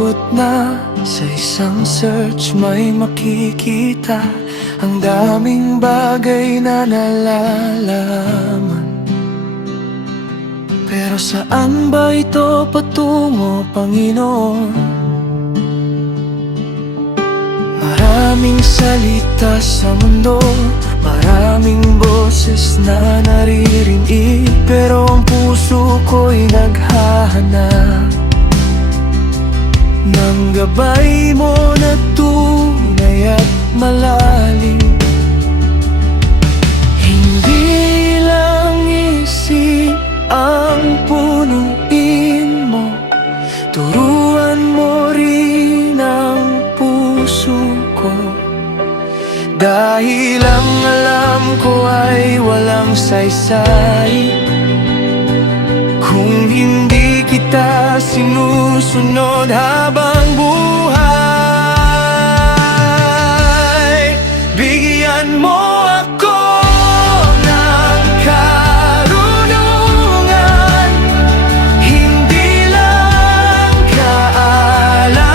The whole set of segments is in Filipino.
sagot na sa isang search may makikita ang daming bagay na nalalaman. Pero saan ba ito patungo, Panginoon? Maraming salita sa mundo, maraming boses na naririnig, pero ang puso ko'y naghahanap ng gabay mo na tunay at malalim. Hindi lang isip ang punuin mo, turuan mo rin ang puso ko. Dahil ang alam ko ay walang saysay kung hindi kita sinusunod habang buhay. Bigyan mo ako ng karunungan, hindi lang kaalaman.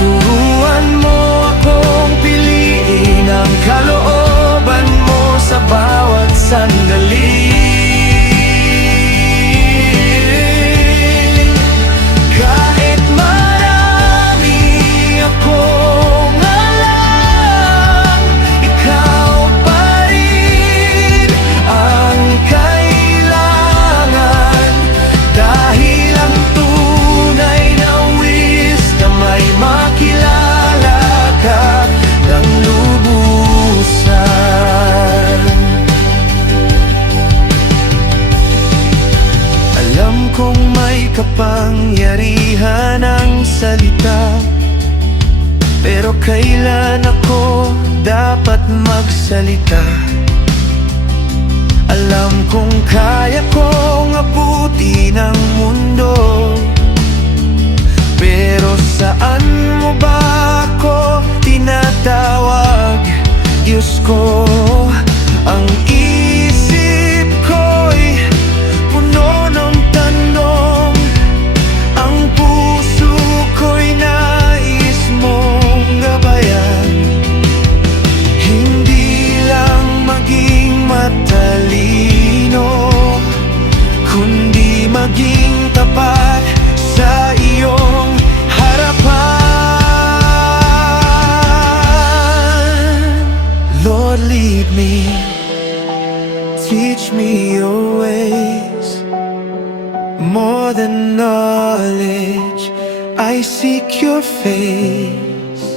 Turuan mo akong piliin ang kalooban mo sa bawat sandali. Kung may kapangyarihan ang salita, pero kailan ako dapat magsalita? Alam kong kaya kong abutin ang mundo, pero saan mo ba ako tinatawag? Diyos ko, ang isip ko'y puno ng tanong, ang puso ko'y nais mong gabayan. Hindi lang maging matalino, kundi maging tapat sa iyong harapan. Lord, lead me, teach me your ways. More than knowledge, I seek your face.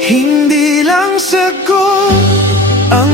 Hindi lang sagot ang